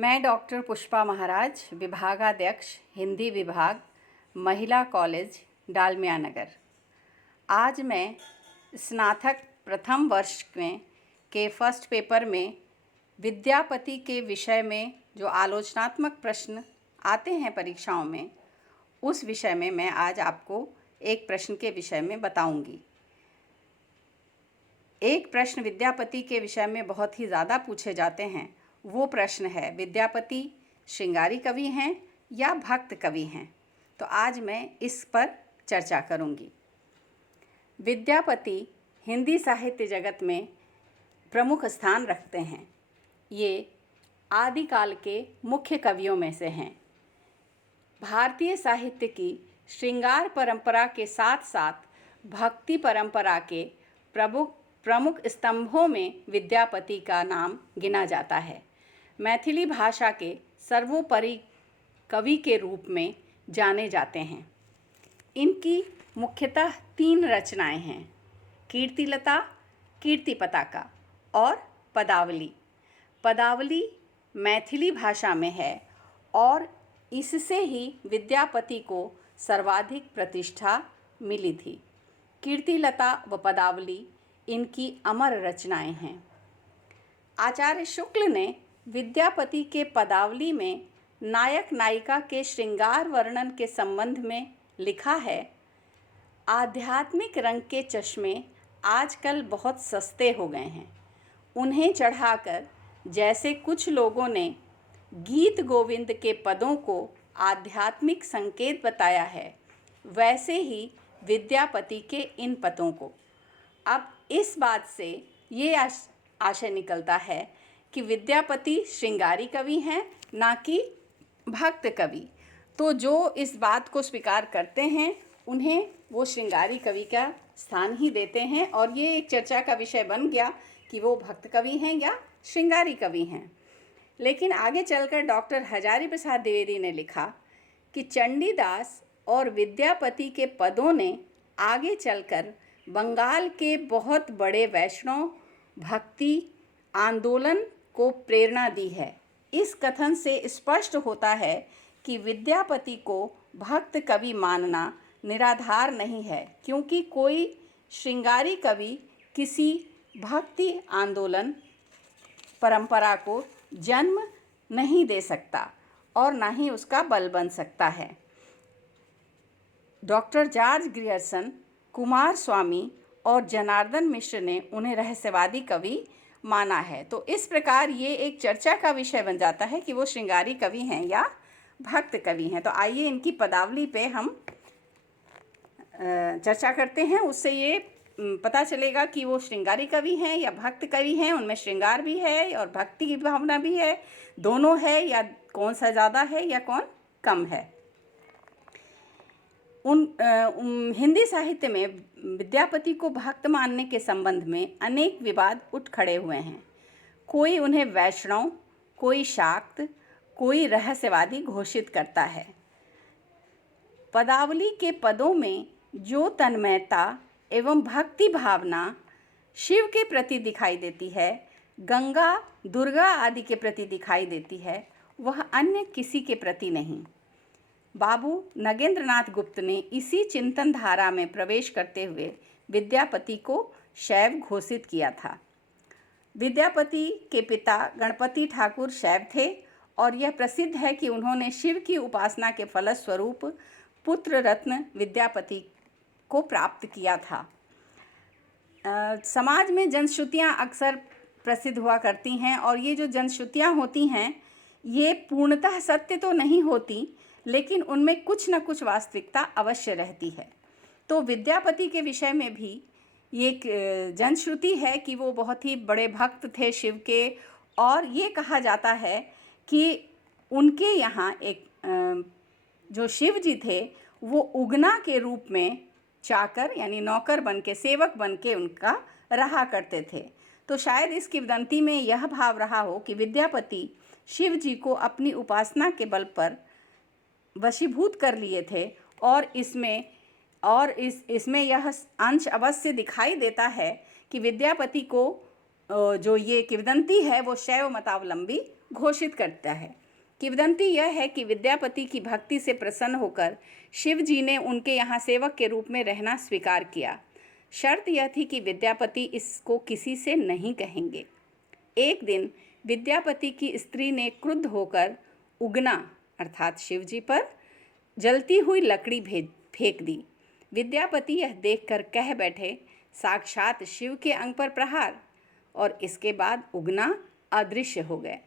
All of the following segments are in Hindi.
मैं डॉक्टर पुष्पा महाराज, विभागाध्यक्ष हिंदी विभाग, महिला कॉलेज, डालमिया नगर। आज मैं स्नातक प्रथम वर्ष के फर्स्ट पेपर में विद्यापति के विषय में जो आलोचनात्मक प्रश्न आते हैं परीक्षाओं में, उस विषय में मैं आज आपको एक प्रश्न के विषय में बताऊंगी। एक प्रश्न विद्यापति के विषय में बहुत ही ज़्यादा पूछे जाते हैं। वो प्रश्न है, विद्यापति श्रृंगारी कवि हैं या भक्त कवि हैं? तो आज मैं इस पर चर्चा करूंगी। विद्यापति हिंदी साहित्य जगत में प्रमुख स्थान रखते हैं। ये आदिकाल के मुख्य कवियों में से हैं। भारतीय साहित्य की श्रृंगार परंपरा के साथ साथ भक्ति परंपरा के प्रमुख स्तंभों में विद्यापति का नाम गिना जाता है। मैथिली भाषा के सर्वोपरि कवि के रूप में जाने जाते हैं। इनकी मुख्यतः 3 रचनाएं हैं: कीर्तिलता, कीर्ति पताका और पदावली। पदावली मैथिली भाषा में है और इससे ही विद्यापति को सर्वाधिक प्रतिष्ठा मिली थी। कीर्तिलता व पदावली इनकी अमर रचनाएं हैं। आचार्य शुक्ल ने विद्यापति के पदावली में नायक नायिका के श्रृंगार वर्णन के संबंध में लिखा है, आध्यात्मिक रंग के चश्मे आजकल बहुत सस्ते हो गए हैं। उन्हें चढ़ाकर जैसे कुछ लोगों ने गीत गोविंद के पदों को आध्यात्मिक संकेत बताया है, वैसे ही विद्यापति के इन पदों को। अब इस बात से ये आशय निकलता है कि विद्यापति श्रृंगारी कवि हैं, ना कि भक्त कवि। तो जो इस बात को स्वीकार करते हैं, उन्हें वो श्रृंगारी कवि का स्थान ही देते हैं और ये एक चर्चा का विषय बन गया कि वो भक्त कवि हैं या श्रृंगारी कवि हैं। लेकिन आगे चलकर डॉक्टर हजारी प्रसाद द्विवेदी ने लिखा कि चंडीदास और विद्यापति के पदों ने आगे चलकर बंगाल के बहुत बड़े वैष्णव भक्ति आंदोलन को प्रेरणा दी है। इस कथन से स्पष्ट होता है कि विद्यापति को भक्त कवि मानना निराधार नहीं है, क्योंकि कोई श्रृंगारी कवि किसी भक्ति आंदोलन परंपरा को जन्म नहीं दे सकता और ना ही उसका बल बन सकता है। डॉक्टर जॉर्ज ग्रियर्सन, कुमार स्वामी और जनार्दन मिश्र ने उन्हें रहस्यवादी कवि माना है। तो इस प्रकार ये एक चर्चा का विषय बन जाता है कि वो श्रृंगारी कवि हैं या भक्त कवि हैं। तो आइए इनकी पदावली पे हम चर्चा करते हैं। उससे ये पता चलेगा कि वो श्रृंगारी कवि हैं या भक्त कवि हैं। उनमें श्रृंगार भी है और भक्ति की भावना भी है, दोनों है या कौन सा ज़्यादा है या कौन कम है। हिंदी साहित्य में विद्यापति को भक्त मानने के संबंध में अनेक विवाद उठ खड़े हुए हैं। कोई उन्हें वैष्णव, कोई शाक्त, कोई रहस्यवादी घोषित करता है। पदावली के पदों में जो तन्मयता एवं भक्ति भावना शिव के प्रति दिखाई देती है, गंगा, दुर्गा आदि के प्रति दिखाई देती है, वह अन्य किसी के प्रति नहीं। बाबू नगेंद्रनाथ गुप्त ने इसी चिंतन धारा में प्रवेश करते हुए विद्यापति को शैव घोषित किया था। विद्यापति के पिता गणपति ठाकुर शैव थे और यह प्रसिद्ध है कि उन्होंने शिव की उपासना के फलस्वरूप पुत्र रत्न विद्यापति को प्राप्त किया था। समाज में जनश्रुतियाँ अक्सर प्रसिद्ध हुआ करती हैं और ये जो जनश्रुतियाँ होती हैं, ये पूर्णतः सत्य तो नहीं होती, लेकिन उनमें कुछ न कुछ वास्तविकता अवश्य रहती है। तो विद्यापति के विषय में भी ये एक जनश्रुति है कि वो बहुत ही बड़े भक्त थे शिव के, और ये कहा जाता है कि उनके यहाँ एक जो शिव जी थे वो उगना के रूप में चाकर यानी नौकर बन के, सेवक बन के उनका रहा करते थे। तो शायद इस किंवदंती में यह भाव रहा हो कि विद्यापति शिव जी को अपनी उपासना के बल पर वशीभूत कर लिए थे और इसमें यह अंश अवश्य दिखाई देता है कि विद्यापति को जो ये किंवदंती है वो शैव मतावलंबी घोषित करता है। किंवदंती यह है कि विद्यापति की भक्ति से प्रसन्न होकर शिव जी ने उनके यहाँ सेवक के रूप में रहना स्वीकार किया। शर्त यह थी कि विद्यापति इसको किसी से नहीं कहेंगे। एक दिन विद्यापति की स्त्री ने क्रुद्ध होकर उगना अर्थात शिव जी पर जलती हुई लकड़ी फेंक दी। विद्यापति यह देखकर कह बैठे, साक्षात शिव के अंग पर प्रहार, और इसके बाद उगना अदृश्य हो गए।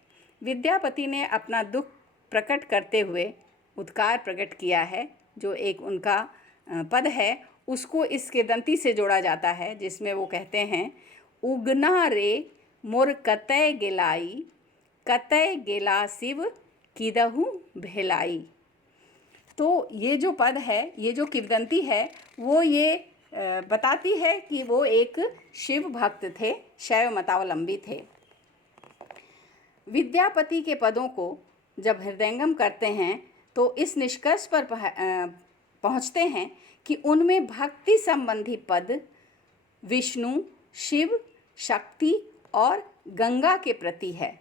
विद्यापति ने अपना दुख प्रकट करते हुए उद्गार प्रकट किया है, जो एक उनका पद है उसको इस किंवदंती से जोड़ा जाता है, जिसमें वो कहते हैं, उगना रे मोर कतय गेलाई, कतय गेला शिव किदहु भेलाई। तो ये जो पद है, ये जो किंवदंती है, वो ये बताती है कि वो एक शिव भक्त थे, शैव मतावलंबी थे। विद्यापति के पदों को जब हृदयंगम करते हैं तो इस निष्कर्ष पर पहुँचते हैं कि उनमें भक्ति संबंधी पद विष्णु, शिव, शक्ति और गंगा के प्रति है।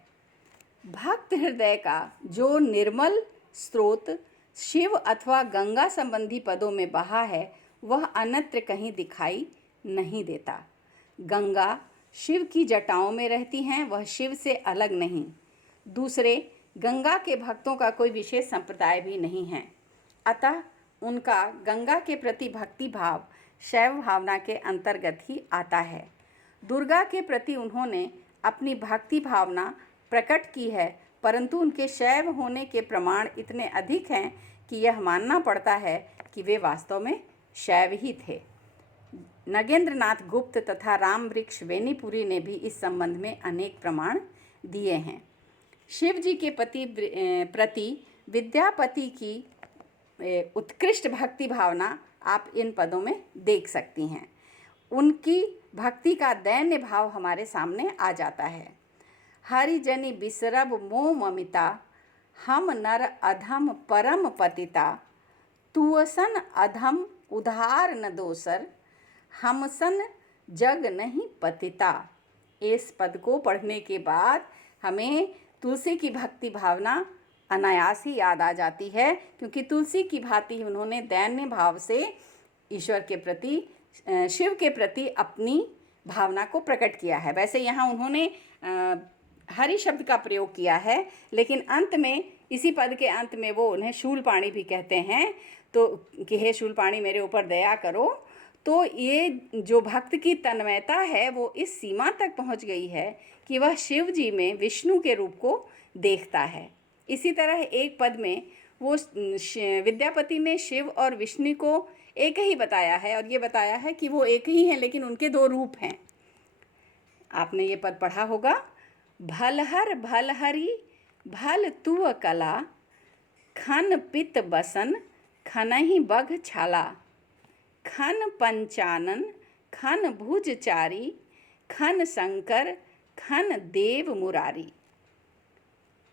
भक्त हृदय का जो निर्मल स्रोत शिव अथवा गंगा संबंधी पदों में बहा है, वह अन्यत्र कहीं दिखाई नहीं देता। गंगा शिव की जटाओं में रहती हैं, वह शिव से अलग नहीं। दूसरे गंगा के भक्तों का कोई विशेष संप्रदाय भी नहीं है, अतः उनका गंगा के प्रति भक्ति भाव शैव भावना के अंतर्गत ही आता है। दुर्गा के प्रति उन्होंने अपनी भक्ति भावना प्रकट की है, परंतु उनके शैव होने के प्रमाण इतने अधिक हैं कि यह मानना पड़ता है कि वे वास्तव में शैव ही थे। नगेंद्रनाथ गुप्त तथा रामवृक्ष वेनीपुरी ने भी इस संबंध में अनेक प्रमाण दिए हैं। शिव जी के प्रति विद्यापति की उत्कृष्ट भक्ति भावना आप इन पदों में देख सकती हैं। उनकी भक्ति का दैन्य भाव हमारे सामने आ जाता है। हरिजनि बिसरब मोह ममिता, हम नर अधम परम पतिता, तुअसन अधम उधार न दोसर, हमसन जग नहीं पतिता। इस पद को पढ़ने के बाद हमें तुलसी की भक्ति भावना अनायास ही याद आ जाती है, क्योंकि तुलसी की भांति उन्होंने दैन्य भाव से ईश्वर के प्रति, शिव के प्रति अपनी भावना को प्रकट किया है। वैसे यहाँ उन्होंने हरि शब्द का प्रयोग किया है, लेकिन अंत में, इसी पद के अंत में वो उन्हें शूलपाणी भी कहते हैं, तो कि हे शूलपाणी मेरे ऊपर दया करो। तो ये जो भक्त की तन्मयता है वो इस सीमा तक पहुँच गई है कि वह शिव जी में विष्णु के रूप को देखता है। इसी तरह एक पद में वो विद्यापति ने शिव और विष्णु को एक ही बताया है, और ये बताया है कि वो एक ही हैं लेकिन उनके दो रूप हैं। आपने ये पद पढ़ा होगा, भलहर भलहरी भल तुअ कला, खन पित बसन खनहि बघ छाला, खन पंचानन खन भुज चारी, खन शंकर खन देव मुरारी।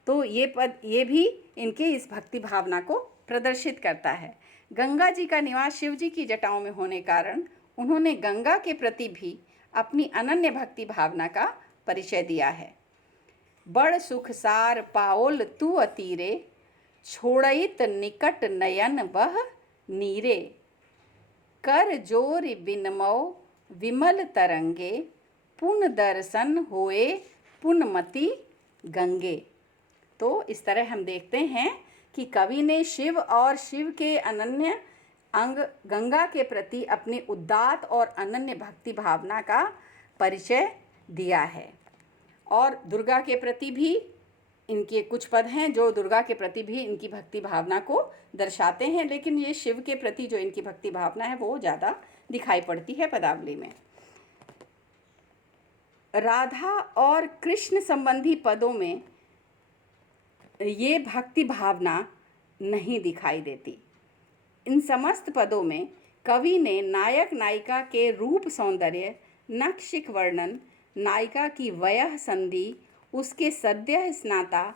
तो ये पद, ये भी इनके इस भक्ति भावना को प्रदर्शित करता है। गंगा जी का निवास शिव जी की जटाओं में होने कारण उन्होंने गंगा के प्रति भी अपनी अनन्य भक्ति भावना का परिचय दिया है। बड़ सुख सार पाओल तू अतीरे, छोड़इत निकट नयन बह नीरे, कर जोर बिनमौ विमल तरंगे, पुन दर्शन होए पुनमति गंगे। तो इस तरह हम देखते हैं कि कवि ने शिव और शिव के अनन्य अंग गंगा के प्रति अपनी उदात्त और अनन्य भक्ति भावना का परिचय दिया है। और दुर्गा के प्रति भी इनके कुछ पद हैं जो दुर्गा के प्रति भी इनकी भक्ति भावना को दर्शाते हैं, लेकिन ये शिव के प्रति जो इनकी भक्ति भावना है वो ज़्यादा दिखाई पड़ती है पदावली में। राधा और कृष्ण संबंधी पदों में ये भक्ति भावना नहीं दिखाई देती। इन समस्त पदों में कवि ने नायक नायिका के रूप सौंदर्य, नक्षिक वर्णन, नायिका की वयः संधि, उसके सद्यः स्नाता,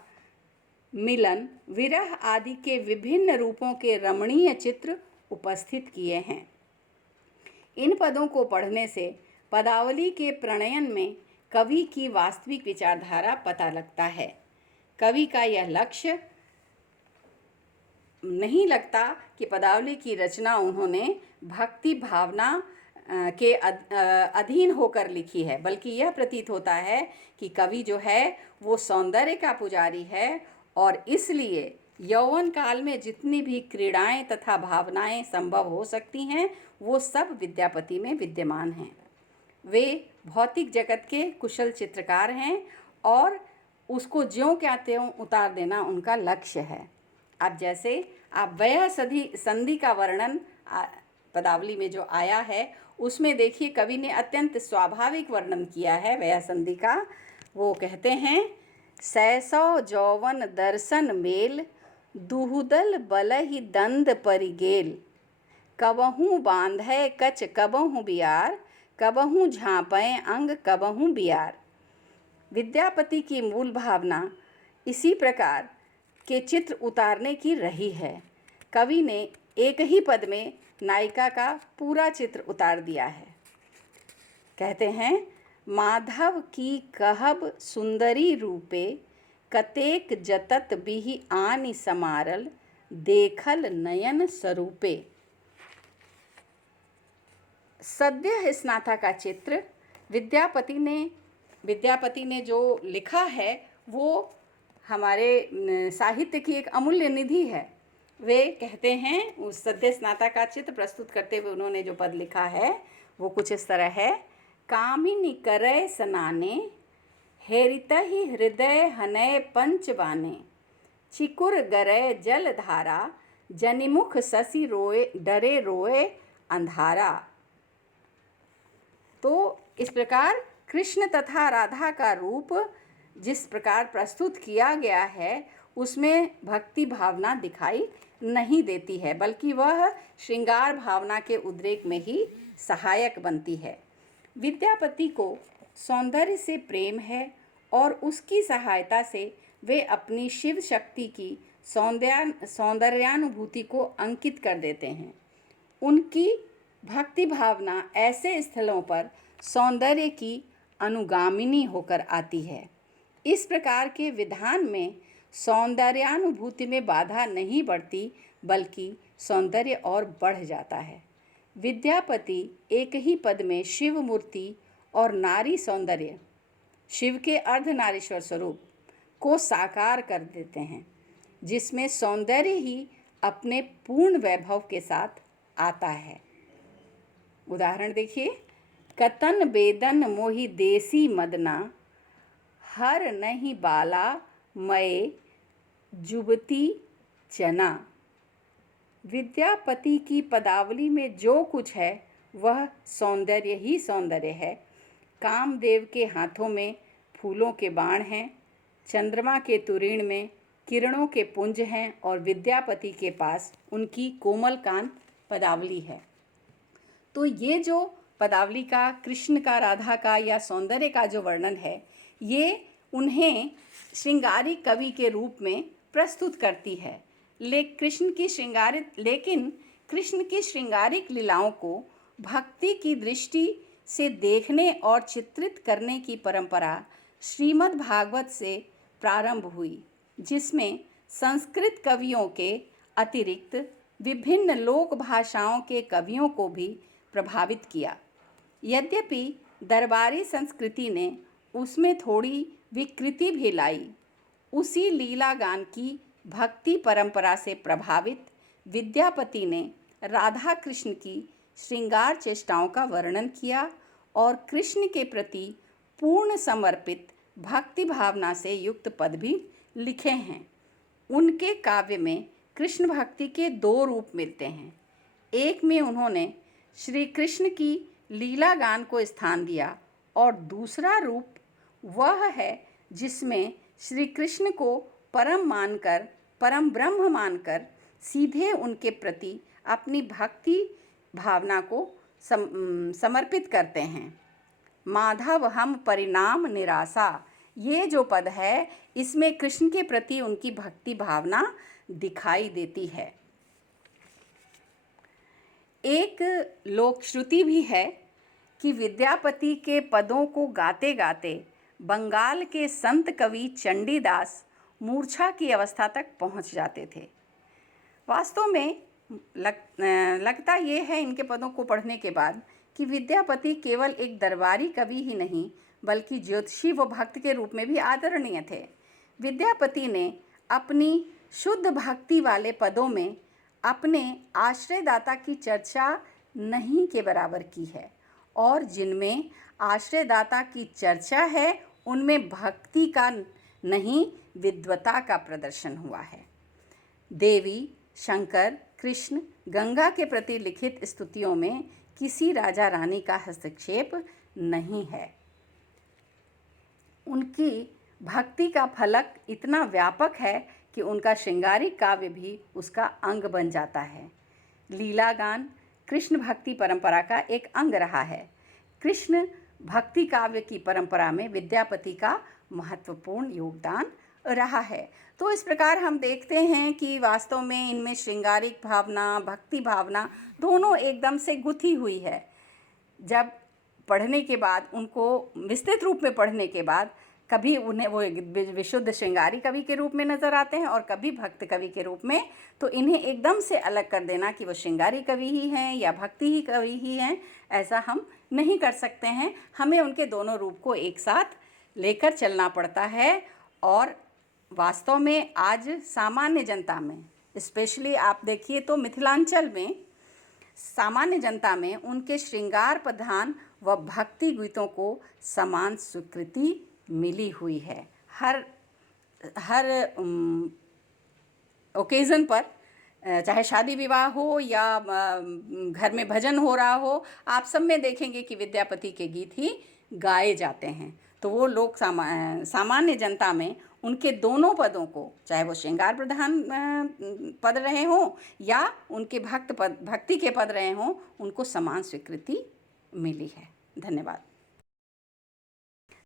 मिलन, विरह आदि के विभिन्न रूपों के रमणीय चित्र उपस्थित किए हैं। इन पदों को पढ़ने से पदावली के प्रणयन में कवि की वास्तविक विचारधारा पता लगता है। कवि का यह लक्ष्य नहीं लगता कि पदावली की रचना उन्होंने भक्ति भावना के अधीन होकर लिखी है, बल्कि यह प्रतीत होता है कि कवि जो है वो सौंदर्य का पुजारी है और इसलिए यौवन काल में जितनी भी क्रीड़ाएं तथा भावनाएं संभव हो सकती हैं वो सब विद्यापति में विद्यमान हैं। वे भौतिक जगत के कुशल चित्रकार हैं और उसको ज्यों क्या त्यों उतार देना उनका लक्ष्य है। अब जैसे आप वह संधि का वर्णन पदावली में जो आया है उसमें देखिए कवि ने अत्यंत स्वाभाविक वर्णन किया है वह संधि का। वो कहते हैं, सैसौ जौवन दर्शन मेल, दुहुदल बलहि दंद परिगेल, कबहू बांधै कच कबहू बियार, कबहू झाँपै अंग कबहू बियार। विद्यापति की मूल भावना इसी प्रकार के चित्र उतारने की रही है। कवि ने एक ही पद में नायिका का पूरा चित्र उतार दिया है। कहते हैं, माधव की कहब सुंदरी रूपे, कतेक जतत बिहि आनि समारल, देखल नयन स्वरूपे। सद्य स्नाता का चित्र विद्यापति ने जो लिखा है वो हमारे साहित्य की एक अमूल्य निधि है। वे कहते हैं, उस सद्य स्नाता का चित्र प्रस्तुत करते हुए उन्होंने जो पद लिखा है वो कुछ इस तरह है, कामिनी करय सनाने, हेरितहि हृदय हनय पंचबाने, चिकुर गरय जल धारा, जनिमुख शशि रोए डरे रोए अंधारा। तो इस प्रकार कृष्ण तथा राधा का रूप जिस प्रकार प्रस्तुत किया गया है उसमें भक्ति भावना दिखाई नहीं देती है, बल्कि वह श्रृंगार भावना के उद्रेक में ही सहायक बनती है। विद्यापति को सौंदर्य से प्रेम है और उसकी सहायता से वे अपनी शिव शक्ति की सौंदर्यानुभूति को अंकित कर देते हैं। उनकी भक्ति भावना ऐसे स्थलों पर सौंदर्य की अनुगामिनी होकर आती है। इस प्रकार के विधान में सौंदर्यानुभूति में बाधा नहीं बढ़ती, बल्कि सौंदर्य और बढ़ जाता है। विद्यापति एक ही पद में शिव मूर्ति और नारी सौंदर्य, शिव के अर्धनारीश्वर स्वरूप को साकार कर देते हैं, जिसमें सौंदर्य ही अपने पूर्ण वैभव के साथ आता है। उदाहरण देखिए, कतन बेदन मोहि देसी मदना, हर नहीं बाला मये जुबती चना। विद्यापति की पदावली में जो कुछ है वह सौंदर्य ही सौंदर्य है। कामदेव के हाथों में फूलों के बाण हैं, चंद्रमा के तुरीण में किरणों के पुंज हैं और विद्यापति के पास उनकी कोमल कांत पदावली है। तो ये जो पदावली का कृष्ण का राधा का या सौंदर्य का जो वर्णन है ये उन्हें श्रृंगारी कवि के रूप में प्रस्तुत करती है। लेकिन कृष्ण की श्रृंगारिक लीलाओं को भक्ति की दृष्टि से देखने और चित्रित करने की परंपरा श्रीमद् भागवत से प्रारंभ हुई, जिसमें संस्कृत कवियों के अतिरिक्त विभिन्न लोक भाषाओं के कवियों को भी प्रभावित किया। यद्यपि दरबारी संस्कृति ने उसमें थोड़ी विकृति भी लाई, उसी लीला गान की भक्ति परंपरा से प्रभावित विद्यापति ने राधा कृष्ण की श्रृंगार चेष्टाओं का वर्णन किया और कृष्ण के प्रति पूर्ण समर्पित भक्ति भावना से युक्त पद भी लिखे हैं। उनके काव्य में कृष्ण भक्ति के दो रूप मिलते हैं। एक में उन्होंने श्री कृष्ण की लीला गान को स्थान दिया और दूसरा रूप वह है जिसमें श्री कृष्ण को परम ब्रह्म मानकर सीधे उनके प्रति अपनी भक्ति भावना को समर्पित करते हैं। माधव हम परिणाम निराशा, ये जो पद है इसमें कृष्ण के प्रति उनकी भक्ति भावना दिखाई देती है। एक लोक श्रुति भी है कि विद्यापति के पदों को गाते गाते बंगाल के संत कवि चंडीदास मूर्छा की अवस्था तक पहुंच जाते थे। वास्तव में लगता ये है इनके पदों को पढ़ने के बाद कि विद्यापति केवल एक दरबारी कवि ही नहीं बल्कि ज्योतिषी व भक्त के रूप में भी आदरणीय थे। विद्यापति ने अपनी शुद्ध भक्ति वाले पदों में अपने आश्रयदाता की चर्चा नहीं के बराबर की है, और जिनमें आश्रयदाता की चर्चा है उनमें भक्ति का नहीं विद्वता का प्रदर्शन हुआ है। देवी, शंकर, कृष्ण, गंगा के प्रति लिखित स्तुतियों में किसी राजा रानी का हस्तक्षेप नहीं है। उनकी भक्ति का फलक इतना व्यापक है कि उनका श्रृंगारिक काव्य भी उसका अंग बन जाता है। लीला गान कृष्ण भक्ति परंपरा का एक अंग रहा है। कृष्ण भक्ति काव्य की परंपरा में विद्यापति का महत्वपूर्ण योगदान रहा है। तो इस प्रकार हम देखते हैं कि वास्तव में इनमें श्रृंगारिक भावना, भक्ति भावना दोनों एकदम से गुथी हुई है। जब पढ़ने के बाद, उनको विस्तृत रूप में पढ़ने के बाद, कभी उन्हें वो विशुद्ध श्रृंगारी कवि के रूप में नज़र आते हैं और कभी भक्त कवि के रूप में, तो इन्हें एकदम से अलग कर देना कि वो श्रृंगारी कवि ही हैं या भक्ति ही कवि ही हैं, ऐसा हम नहीं कर सकते हैं। हमें उनके दोनों रूप को एक साथ लेकर चलना पड़ता है। और वास्तव में आज सामान्य जनता में, स्पेशली आप देखिए तो मिथिलांचल में सामान्य जनता में उनके श्रृंगार प्रधान व भक्ति गीतों को समान स्वीकृति मिली हुई है। हर ओकेज़न पर, चाहे शादी विवाह हो या घर में भजन हो रहा हो, आप सब में देखेंगे कि विद्यापति के गीत ही गाए जाते हैं। तो वो लोग सामान्य जनता में उनके दोनों पदों को, चाहे वो श्रृंगार प्रधान पद रहे हों या उनके भक्ति के पद रहे हों, उनको समान स्वीकृति मिली है। धन्यवाद।